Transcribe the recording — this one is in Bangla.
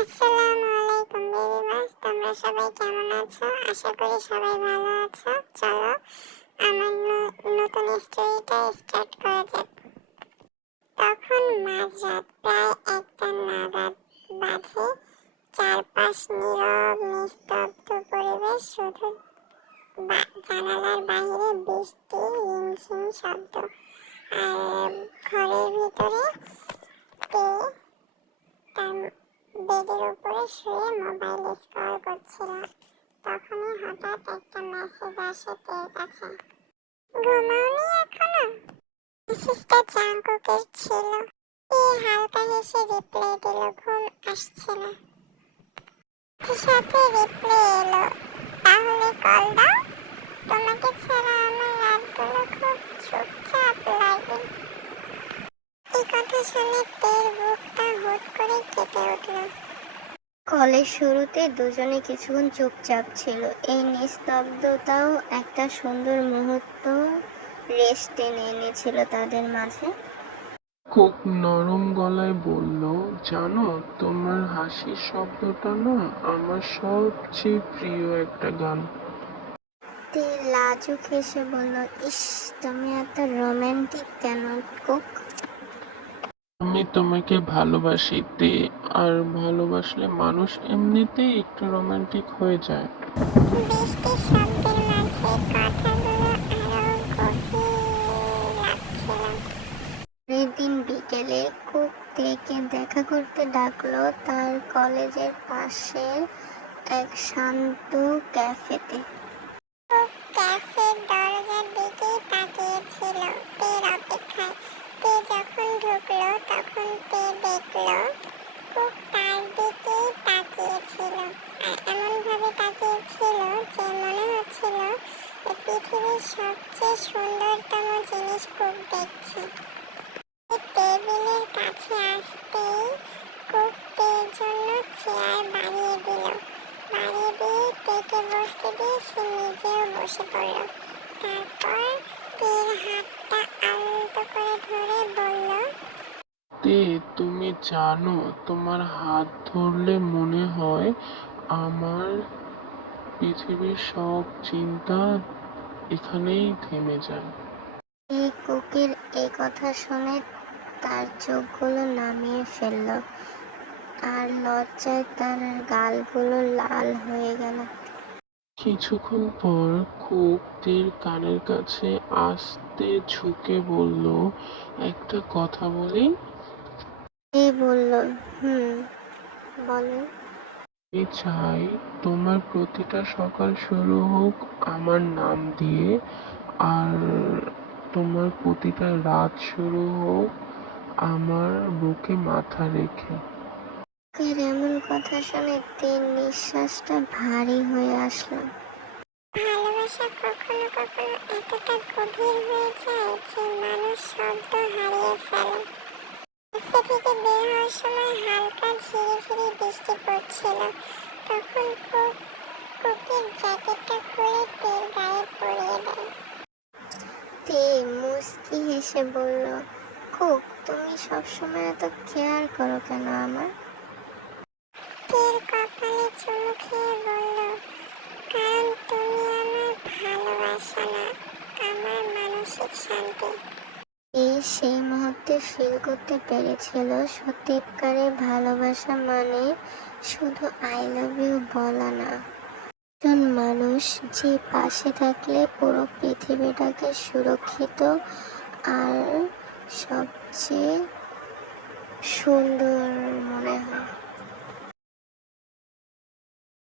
আসসালামু আলাইকুম বেবিবাস, তোমরা সবাই কেমন আছো? আশা করি সবাই ভালো আছো। চলো আমার নতুন স্টোরিটা স্টার্ট করা যাক। তখন মাঝরাত প্রায় 1টা নাগাদ বাজে। চারপাশ নীরব নিস্তব্ধ পরিবেশ, শুধু জানালার বাইরে বৃষ্টি রিমঝিম শব্দ। আর ঘরের ভিতরে তার বেডের উপরে শুয়ে মোবাইল স্ক্রল করছিল। তখনই হঠাৎ একটা মেসেজ আসে তের কাছে। ঘুমাওনি এখনো? মেসেজটা জাঙ্কুকের ছিল। হালকা হেসে রিপ্লাই দিল, ঘুম আসছে না। সাথে রিপ্লাই এলো, তাহলে কল দাও। তোমাকে ছাড়া আমার রাতগুলো খুব চুপচাপ লাগে। এই কথা শুনে তের বুকটা হুট করে কেঁপে উঠল। কলের শুরুতে দুজনে কিছুক্ষণ চুপচাপ ছিল। এই নিস্তব্ধতাও একটা সুন্দর মুহূর্ত রেশ টেনে এনেছিল তাদের মাঝে। খুব নরম গলায় বলল, জানো, তোমার হাসির শব্দটা না আমার সবচেয়ে প্রিয় একটা গান। তে লাজুক হেসে বলল, ইস, তুমি এত রোমান্টিক কেন কুক? আমি তোমাকে ভালোবাসি তে, আর ভালোবাসলে মানুষ এমনিতেই একটু রোমান্টিক হয়ে যায়। বৃষ্টির শব্দের মাঝে কথাগুলো আরো গভীর লাগছিল। পরের দিন বিকেলে কুক তেকে দেখা করতে ডাকলো তার কলেজের পাশের এক শান্ত ক্যাফেতে। ক্যাফের দরজার দিকেই তাকিয়েছিল তের অপেক্ষায়। তে যখন ঢুকলো তখন তে দেখলো কুক তার দিকেই তাকিয়েছিল। আর এমন ভাবে তাকিয়েছিল যে মনে হচ্ছিল এই পৃথিবীর সবচেয়ে সুন্দরতম জিনিস কুক দেখছে। টেবিলের কাছে আসতেই কুক তের জন্য চেয়ার বাড়িয়ে দিল। বাড়িয়ে দিয়ে তেকে বসতে দিয়ে সে নিজেও বসে পড়ল। তারপর তের হাতটা আলতো করে ধরে বলল, তে, তুমি জানো, তোমার হাত ধরলে মনে হয় আমার পৃথিবীর সব চিন্তা এখানেই থেমে যায়। এই কুকির এই কথা শুনে তার চোখগুলো নামিয়ে ফেলল আর লজ্জায় তার গালগুলো লাল হয়ে গেল। কিছুক্ষণ পর কুক তীর কানের কাছে আস্তে ঝুঁকে বলল, একটা কথা বলি। তে বলল, হুম, বলেন। আমি চাই তোমার প্রতিটা সকাল শুরু হোক আমার নাম দিয়ে, আর তোমার প্রতিটা রাত শুরু হোক আমার বুকে মাথা রেখে। কুকের এমন কথা শুনে তের নিঃশ্বাসটা ভারী হয়ে আসলো। ভালোবাসা কখনো কখনো এতটা গভীর হয়ে যায় যে মানুষ শব্দ হারিয়ে ফেলে। ক্যাফে থেকে বের হওয়ার সময় হালকা ঝিরিঝিরি বৃষ্টি পড়ছিল। তখন কুকির জ্যাকেটটা খুলে তের গায়ে পরিয়ে দেয়। তে মুচকি হেসে বলল, কুক, তুমি সবসময় এত কেয়ার করো কেন আমার? তের কপালে চুমু খেয়ে বলল, কারণ তুমি আমার ভালোবাসা না, আমার মানসিক শান্তি। সেই মুহূর্তে ফিল করতে পেরেছিল সত্যিকারের ভালোবাসা মানে শুধু আই লাভ ইউ বলা না, একজন মানুষ যে পাশে থাকলে পুরো পৃথিবীটাকে সুরক্ষিত আর সবচেয়ে সুন্দর মনে হয়।